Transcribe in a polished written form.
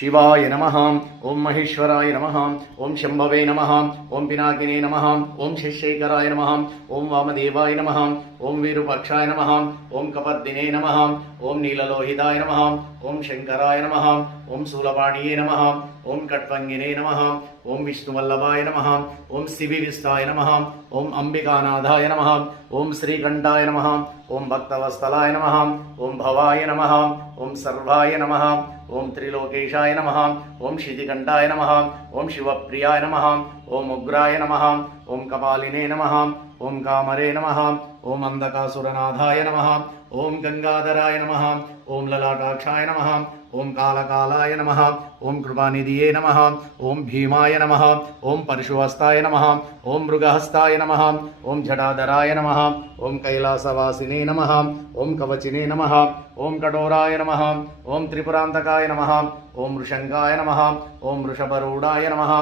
शिवाय नमः। ओं महेश्वराय नमः। ओं शंभवे नमः। ओं पिनाकिने नमः। ओं शिष्येकराय नमः। ओं वामदेवाय नमः। ओं विरूपाक्षाय नमः। ओं कपर्दिने नमः। ओं नीललोहिताय नमः। ओं शंकराय नमः। ओं शूलपाणिये नमः। ओं कट्वंगिने नमः। ओं विष्णुवल्लभाय नमः। ओं शिविविस्ताय नमः। ओं अंबिकानाथाय नमः। ओं श्रीकंठाय नमः। ओं भक्तवत्सलाय नमः। ओं भवाय नमः। ओं सर्वाय नमः। ओं त्रिलोकेशाय नमः। ओं शितिकंठाय नमः। ओं शिवप्रियाय नमः। ओं उग्राय नमः। ओं कपालिने नमः। ओं कामरे नमः। ओं अंधकासुरनाथाय नमः। ओं गंगाधराय नमः। ओं ललाटाक्षाय नमः। ओं कालकालाय नमः। ओं कृपानिधिये नमः। ओं भीमाय नमः। ओं परशुहस्ताय नमः। ओं मृगहस्ताय नमः। ओं जटाधराय नमः। ओं कैलासवासिने नमः। ओं कवचिने नमः। ओं कठोराय नमः। ओं त्रिपुरांतकाय नमः। ओं वृषंगाय नमः। ओं वृषभरूढाय नमः।